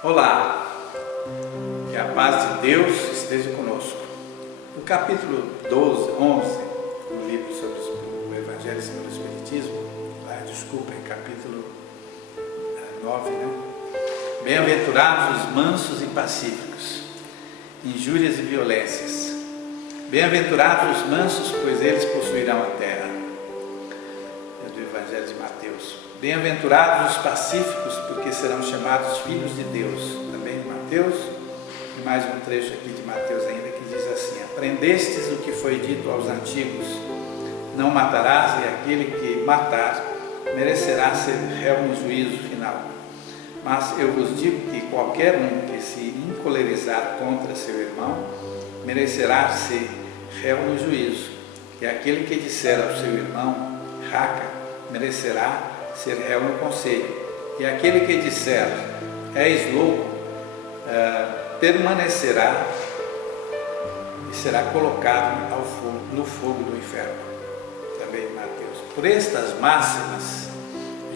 Olá, que a paz de Deus esteja conosco. No capítulo 11, no livro sobre o Evangelho segundo o Espiritismo, capítulo 9, Bem-aventurados os mansos e pacíficos, injúrias e violências. Bem-aventurados os mansos, pois eles possuirão a terra. É do Evangelho de Mateus. Bem-aventurados os pacíficos, porque serão chamados filhos de Deus. Também de Mateus, e mais um trecho aqui de Mateus ainda, que diz assim: aprendestes o que foi dito aos antigos, não matarás, e aquele que matar merecerá ser réu no juízo final. Mas eu vos digo que qualquer um que se encolerizar contra seu irmão merecerá ser réu no juízo, e aquele que disser ao seu irmão raca merecerá ser réu no conselho, e aquele que disser és louco permanecerá e será colocado no fogo do inferno. Também em Mateus. Por estas máximas,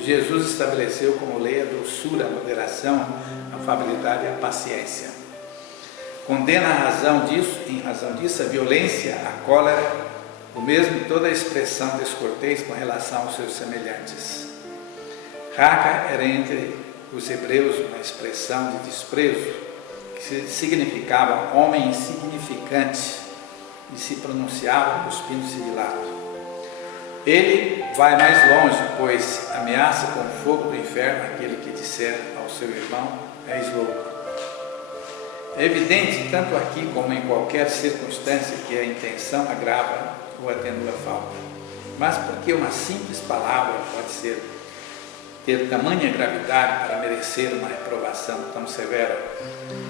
Jesus estabeleceu como lei a doçura, a moderação, a afabilidade e a paciência. Condena em razão disso, a violência, a cólera, o mesmo toda a expressão descortês com relação aos seus semelhantes. Raca era entre os hebreus uma expressão de desprezo que significava homem insignificante e se pronunciava cuspindo-se de lado. Ele vai mais longe, pois ameaça com o fogo do inferno aquele que disser ao seu irmão és louco. É evidente, tanto aqui como em qualquer circunstância, que a intenção agrava ou atenua a falta. Mas porque uma simples palavra pode ter tamanha gravidade para merecer uma reprovação tão severa?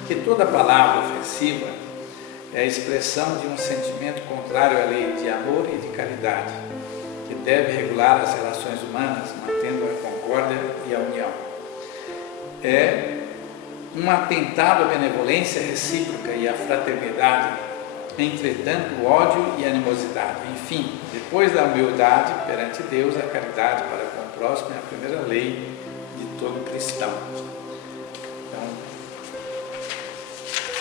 Que toda palavra ofensiva é a expressão de um sentimento contrário à lei de amor e de caridade, que deve regular as relações humanas, mantendo a concórdia e a união. É um atentado à benevolência recíproca e à fraternidade, entretanto o ódio e a animosidade. Enfim, depois da humildade perante Deus, a caridade para com o próximo é a primeira lei de todo cristão. Então,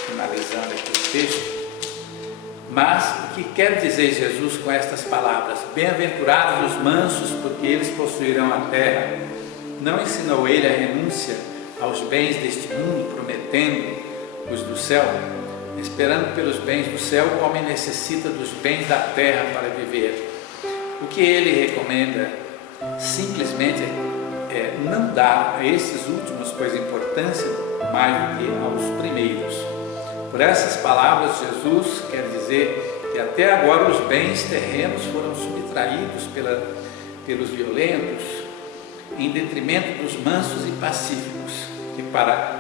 finalizando aqui o texto, mas o que quer dizer Jesus com estas palavras? Bem-aventurados os mansos, porque eles possuirão a terra. Não ensinou ele a renúncia aos bens deste mundo, prometendo os do céu? Esperando pelos bens do céu, o homem necessita dos bens da terra para viver. O que ele recomenda simplesmente é não dar a esses últimos, pois importância mais do que aos primeiros. Por essas palavras, Jesus quer dizer que até agora os bens terrenos foram subtraídos pelos violentos, em detrimento dos mansos e pacíficos, que para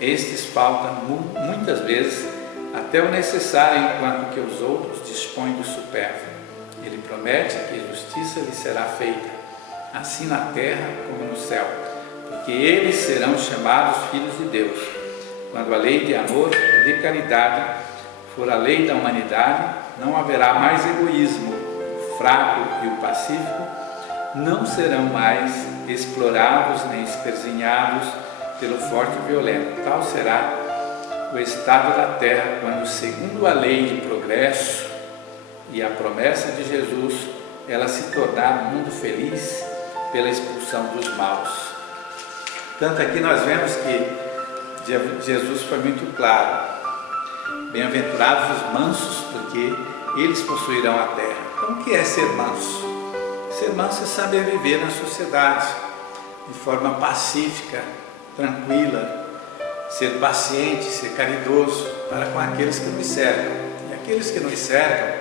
estes falta muitas vezes até o necessário, enquanto que os outros dispõem do supérfluo. Ele promete que a justiça lhe será feita, assim na terra como no céu, porque eles serão chamados filhos de Deus. Quando a lei de amor e de caridade for a lei da humanidade, não haverá mais egoísmo. O fraco e o pacífico não serão mais explorados nem esperzinhados pelo forte e violento. Tal será o estado da terra quando, segundo a lei de progresso e a promessa de Jesus, ela se tornar um mundo feliz pela expulsão dos maus. Tanto aqui nós vemos que Jesus foi muito claro: bem-aventurados os mansos, porque eles possuirão a terra. Então, o que é ser manso? Ser manso é saber viver na sociedade de forma pacífica, tranquila, ser paciente, ser caridoso para com aqueles que nos cercam. E aqueles que nos cercam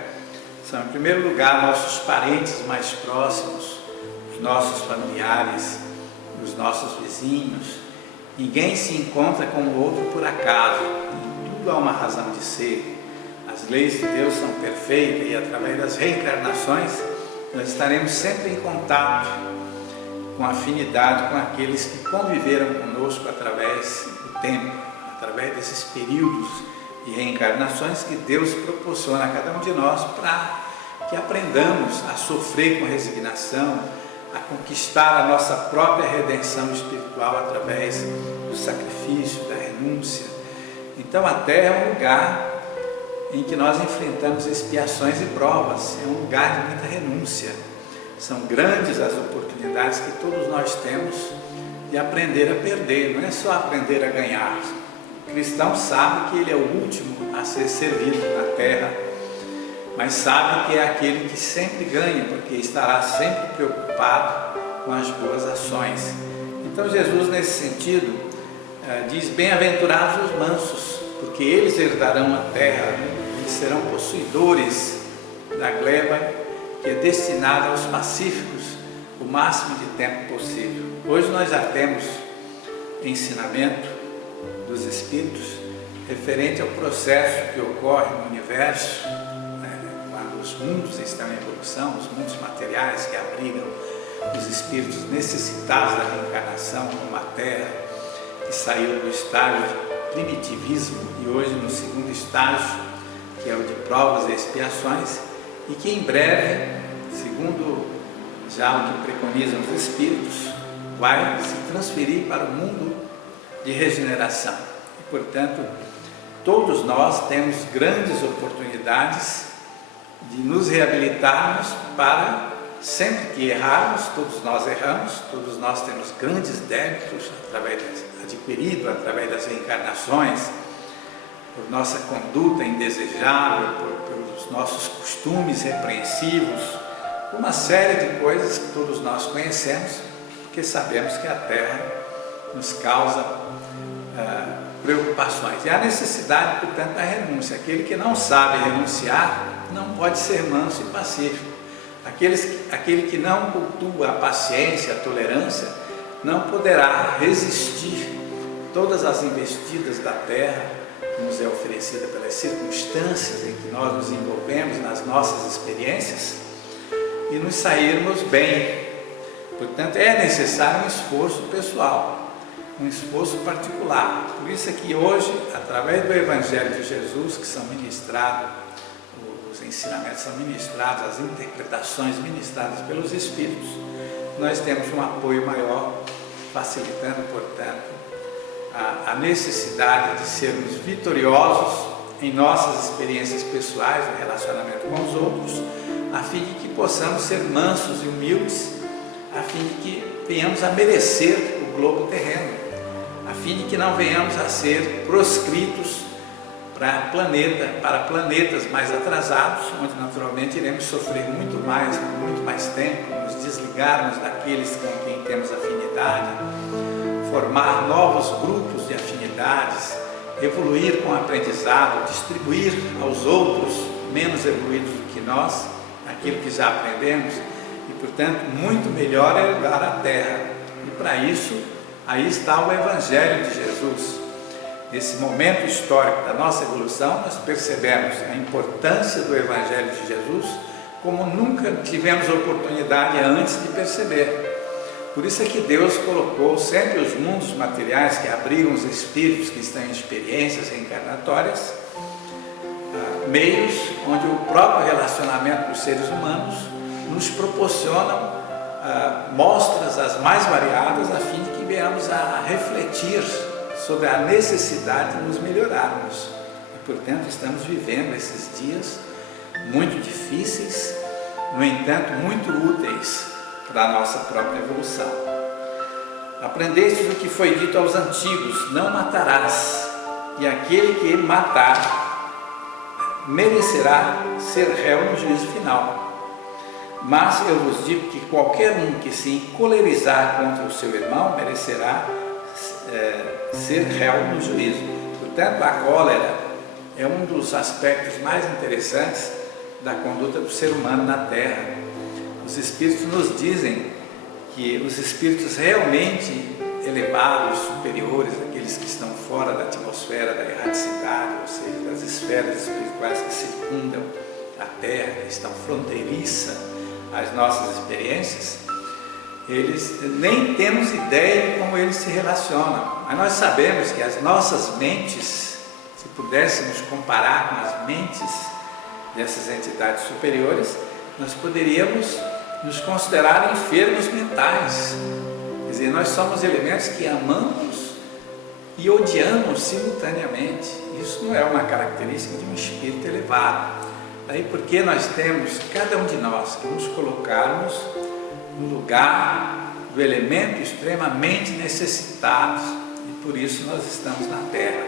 são, em primeiro lugar, nossos parentes mais próximos, os nossos familiares, os nossos vizinhos. Ninguém se encontra com o outro por acaso, em tudo há uma razão de ser. As leis de Deus são perfeitas e através das reencarnações nós estaremos sempre em contato, com afinidade com aqueles que conviveram conosco através do tempo, através desses períodos de reencarnações que Deus proporciona a cada um de nós para que aprendamos a sofrer com resignação, a conquistar a nossa própria redenção espiritual através do sacrifício, da renúncia. Então a terra é um lugar em que nós enfrentamos expiações e provas, é um lugar de muita renúncia. São grandes as oportunidades que todos nós temos de aprender a perder, não é só aprender a ganhar. O cristão sabe que ele é o último a ser servido na terra, mas sabe que é aquele que sempre ganha, porque estará sempre preocupado com as boas ações. Então Jesus, nesse sentido, diz: bem-aventurados os mansos, porque eles herdarão a terra e serão possuidores da gleba que é destinada aos pacíficos o máximo de tempo possível. Hoje nós já temos ensinamento dos Espíritos referente ao processo que ocorre no universo, quando os mundos estão em evolução, os mundos materiais que abrigam os espíritos necessitados da reencarnação, como a Terra, que saiu do estágio de primitivismo e hoje no segundo estágio, que é o de provas e expiações, e que em breve, segundo já o que preconizam os espíritos, vai se transferir para o mundo de regeneração. E, portanto, todos nós temos grandes oportunidades de nos reabilitarmos para, sempre que errarmos, todos nós erramos, todos nós temos grandes débitos adquiridos através das reencarnações, por nossa conduta indesejável, pelos nossos costumes repreensivos, uma série de coisas que todos nós conhecemos, porque sabemos que a Terra nos causa preocupações. E a necessidade, portanto, da renúncia. Aquele que não sabe renunciar não pode ser manso e pacífico. Aquele que não cultua a paciência, a tolerância, não poderá resistir todas as investidas da terra que nos é oferecida pelas circunstâncias em que nós nos envolvemos nas nossas experiências e nos sairmos bem. Portanto, é necessário um esforço pessoal, um esforço particular. Por isso é que hoje, através do Evangelho de Jesus, que são ministrados, os ensinamentos são ministrados, as interpretações ministradas pelos Espíritos, nós temos um apoio maior, facilitando, portanto, a necessidade de sermos vitoriosos em nossas experiências pessoais, no relacionamento com os outros, a fim de que possamos ser mansos e humildes, a fim de que venhamos a merecer o globo terreno, a fim de que não venhamos a ser proscritos para planetas mais atrasados, onde naturalmente iremos sofrer muito mais tempo, nos desligarmos daqueles com quem temos afinidade, formar novos grupos de afinidades, evoluir com o aprendizado, distribuir aos outros menos evoluídos do que nós, aquilo que já aprendemos, e portanto muito melhor é herdar a terra. E para isso, aí está o Evangelho de Jesus. Nesse momento histórico da nossa evolução, nós percebemos a importância do Evangelho de Jesus como nunca tivemos oportunidade antes de perceber. Por isso é que Deus colocou sempre os mundos materiais que abrigam os espíritos que estão em experiências reencarnatórias, meios onde o próprio relacionamento dos seres humanos nos proporcionam mostras as mais variadas, a fim de que venhamos a refletir sobre a necessidade de nos melhorarmos. E, portanto, estamos vivendo esses dias muito difíceis, no entanto, muito úteis para a nossa própria evolução. Aprendeste do que foi dito aos antigos: não matarás, e aquele que matar merecerá ser réu no juízo final. Mas eu vos digo que qualquer um que se encolerizar contra o seu irmão merecerá ser réu no juízo. Portanto, a cólera é um dos aspectos mais interessantes da conduta do ser humano na Terra. Os Espíritos nos dizem que os Espíritos realmente elevados, superiores, aqueles que estão fora da atmosfera da erraticidade, ou seja, das esferas espirituais que circundam a Terra, que estão fronteiriça às nossas experiências, eles nem temos ideia de como eles se relacionam, mas nós sabemos que as nossas mentes, se pudéssemos comparar com as mentes dessas entidades superiores, nós poderíamos nos considerar enfermos mentais. Quer dizer, nós somos elementos que amamos e odiamos simultaneamente. Isso não é uma característica de um espírito elevado. Daí porque nós temos, cada um de nós, que nos colocarmos no lugar do elemento extremamente necessitado, e por isso nós estamos na Terra.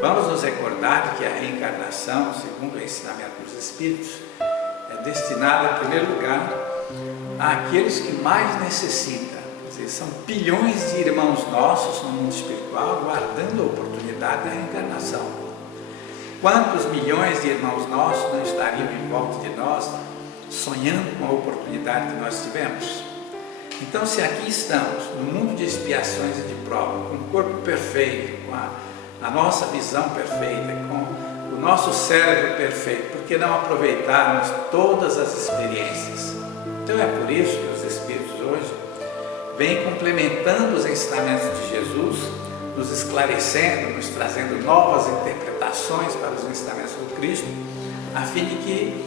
Vamos nos recordar de que a reencarnação, segundo o ensinamento dos Espíritos, é destinada, em primeiro lugar, àqueles que mais necessitam. Quer dizer, são bilhões de irmãos nossos no mundo espiritual guardando a oportunidade da reencarnação. Quantos milhões de irmãos nossos não estariam em volta de nós, sonhando com a oportunidade que nós tivemos? Então, se aqui estamos, no mundo de expiações e de prova, com o corpo perfeito, com a nossa visão perfeita, com o nosso cérebro perfeito, por que não aproveitarmos todas as experiências? Então é por isso que os Espíritos hoje vêm complementando os ensinamentos de Jesus, nos esclarecendo, nos trazendo novas interpretações para os ensinamentos do Cristo, a fim de que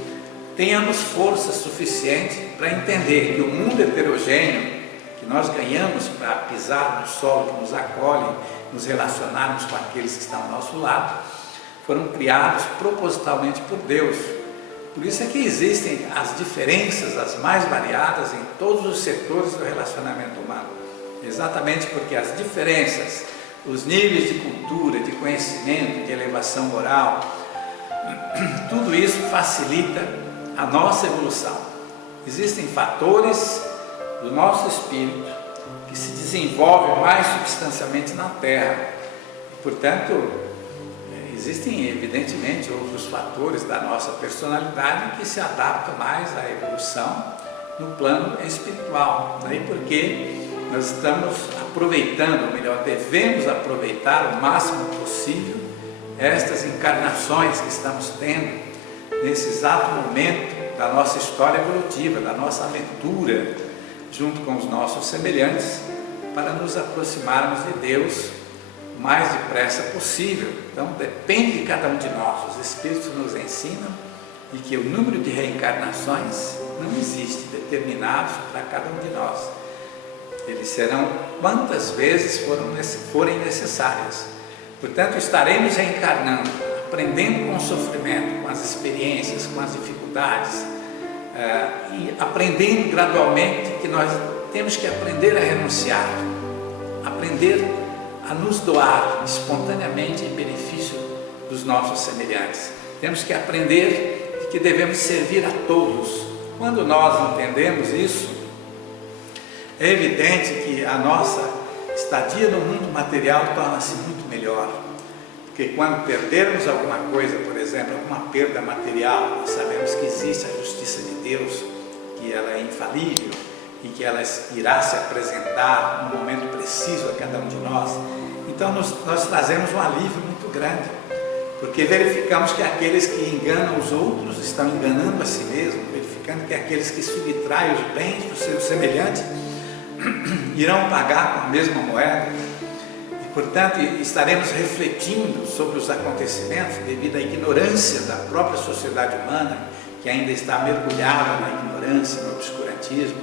tenhamos força suficiente para entender que o mundo heterogêneo que nós ganhamos para pisar no solo que nos acolhe, nos relacionarmos com aqueles que estão ao nosso lado, foram criados propositalmente por Deus. Por isso é que existem as diferenças, as mais variadas, em todos os setores do relacionamento humano. Exatamente porque as diferenças, os níveis de cultura, de conhecimento, de elevação moral, tudo isso facilita a nossa evolução. Existem fatores do nosso espírito que se desenvolvem mais substancialmente na Terra. E, portanto, existem evidentemente outros fatores da nossa personalidade que se adaptam mais à evolução no plano espiritual. Daí porque nós estamos aproveitando, ou melhor, devemos aproveitar o máximo possível estas encarnações que estamos tendo nesse exato momento da nossa história evolutiva, da nossa aventura junto com os nossos semelhantes, para nos aproximarmos de Deus o mais depressa possível. Então depende de cada um de nós. Os Espíritos nos ensinam de que o número de reencarnações não existe determinado para cada um de nós. Eles serão quantas vezes forem necessárias. Portanto, estaremos reencarnando, aprendendo com o sofrimento, com as experiências, com as dificuldades, e aprendendo gradualmente que nós temos que aprender a renunciar, aprender a nos doar espontaneamente em benefício dos nossos semelhantes. Temos que aprender que devemos servir a todos. Quando nós entendemos isso, é evidente que a nossa estadia no mundo material torna-se muito melhor. Porque quando perdermos alguma coisa, por exemplo, alguma perda material, nós sabemos que existe a justiça de Deus, que ela é infalível e que ela irá se apresentar no momento preciso a cada um de nós. Então nós trazemos um alívio muito grande, porque verificamos que aqueles que enganam os outros estão enganando a si mesmos, verificando que aqueles que subtraem os bens do seu semelhante irão pagar com a mesma moeda. Portanto, estaremos refletindo sobre os acontecimentos devido à ignorância da própria sociedade humana, que ainda está mergulhada na ignorância, no obscurantismo.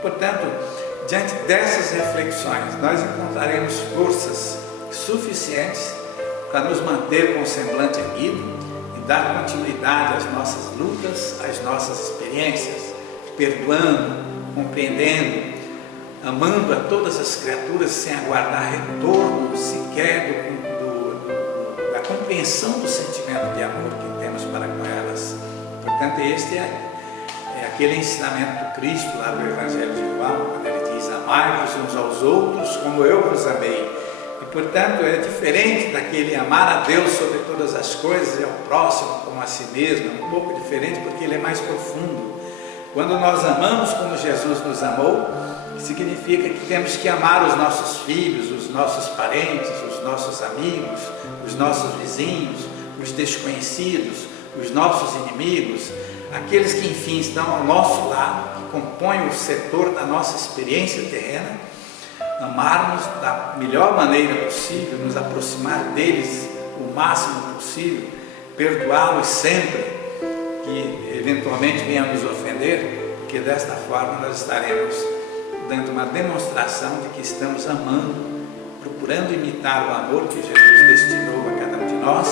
Portanto, diante dessas reflexões, nós encontraremos forças suficientes para nos manter com o semblante erguido e dar continuidade às nossas lutas, às nossas experiências, perdoando, compreendendo, amando a todas as criaturas sem aguardar retorno sequer da compreensão do sentimento de amor que temos para com elas. Portanto, este é aquele ensinamento do Cristo lá do Evangelho de João, quando ele diz: amai-vos uns aos outros como eu vos amei. E portanto é diferente daquele amar a Deus sobre todas as coisas e ao próximo como a si mesmo. É um pouco diferente porque ele é mais profundo. Quando nós amamos como Jesus nos amou, significa que temos que amar os nossos filhos, os nossos parentes, os nossos amigos, os nossos vizinhos, os desconhecidos, os nossos inimigos, aqueles que enfim estão ao nosso lado, que compõem o setor da nossa experiência terrena. Amarmos da melhor maneira possível, nos aproximar deles o máximo possível, perdoá-los sempre que eventualmente venham nos ofender, porque desta forma nós estaremos dando uma demonstração de que estamos amando, procurando imitar o amor que Jesus destinou a cada um de nós,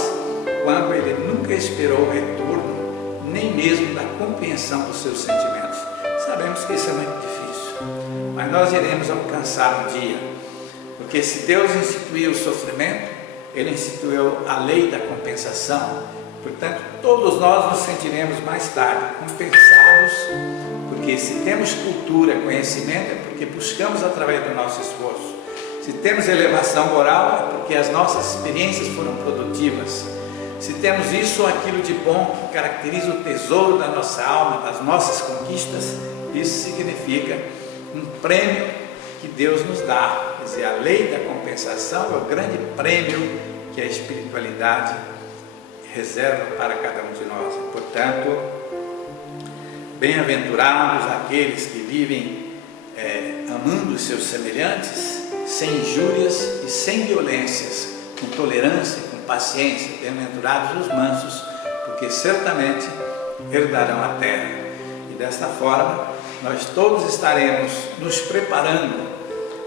quando Ele nunca esperou o retorno, nem mesmo da compreensão dos seus sentimentos. Sabemos que isso é muito difícil, mas nós iremos alcançar um dia, porque se Deus instituiu o sofrimento, Ele instituiu a lei da compensação. Portanto, todos nós nos sentiremos mais tarde compensados, porque se temos cultura, conhecimento, é porque buscamos através do nosso esforço. Se temos elevação moral, é porque as nossas experiências foram produtivas. Se temos isso ou aquilo de bom que caracteriza o tesouro da nossa alma, das nossas conquistas, isso significa um prêmio que Deus nos dá. Quer dizer, a lei da compensação é o grande prêmio que a espiritualidade reserva para cada um de nós. Portanto, bem-aventurados aqueles que vivem amando os seus semelhantes, sem injúrias e sem violências, com tolerância, com paciência. Bem-aventurados os mansos, porque certamente herdarão a terra. E desta forma, nós todos estaremos nos preparando,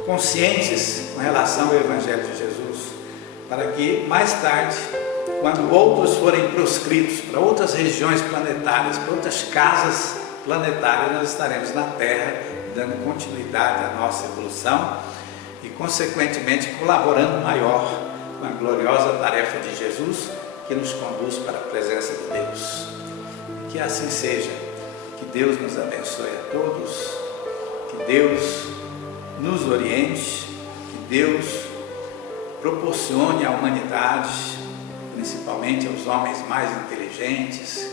conscientes com relação ao Evangelho de Jesus, para que mais tarde, quando outros forem proscritos para outras regiões planetárias, para outras casas planetárias, nós estaremos na Terra, dando continuidade à nossa evolução e, consequentemente, colaborando maior com a gloriosa tarefa de Jesus, que nos conduz para a presença de Deus. Que assim seja. Que Deus nos abençoe a todos, que Deus nos oriente, que Deus proporcione à humanidade, principalmente aos homens mais inteligentes,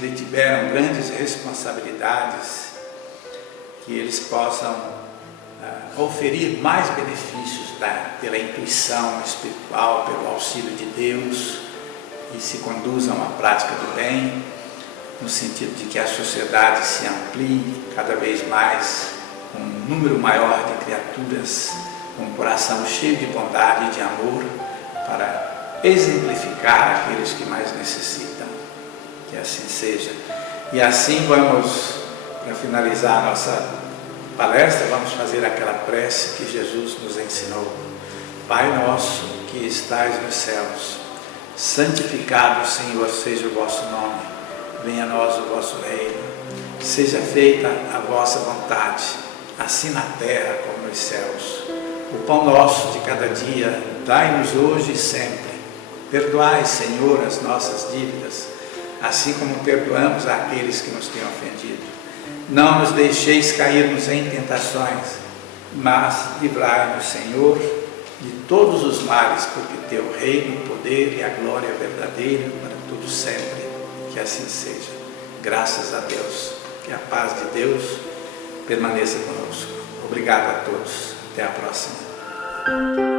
que tiveram grandes responsabilidades, que eles possam oferir mais benefícios pela intuição espiritual, pelo auxílio de Deus, e se conduzam à prática do bem, no sentido de que a sociedade se amplie cada vez mais, com um número maior de criaturas com um coração cheio de bondade e de amor, para exemplificar aqueles que mais necessitam. Que assim seja. E assim vamos, para finalizar a nossa palestra, vamos fazer aquela prece que Jesus nos ensinou. Pai nosso que estais nos céus, santificado, Senhor, seja o vosso nome. Venha a nós o vosso reino. Seja feita a vossa vontade, assim na terra como nos céus. O pão nosso de cada dia, dai-nos hoje e sempre. Perdoai, Senhor, as nossas dívidas, assim como perdoamos àqueles que nos têm ofendido. Não nos deixeis cairmos em tentações, mas livrai-nos, Senhor, de todos os males, porque teu reino, o poder e a glória verdadeira para todos sempre. Que assim seja. Graças a Deus. Que a paz de Deus permaneça conosco. Obrigado a todos. Até a próxima.